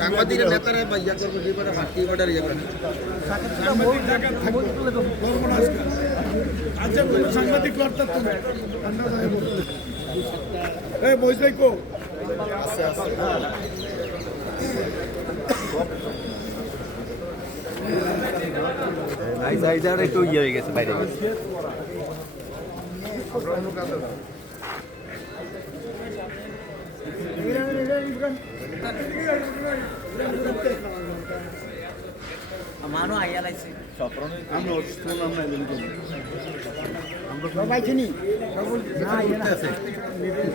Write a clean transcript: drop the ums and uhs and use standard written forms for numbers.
সাংবাদিকের নেতারা বা ইয়া করবে বিপরে হাতি অর্ডার ইয়ে করে আচ্ছা কোনো সাংবাদিক করতে তুমি এই বইসাই কো আইজার একটু ইয়ে হয়ে গেছে বাইরে মানো আইয়া লাইছে আমরা শুনলাম না আমরা সবাই চিনি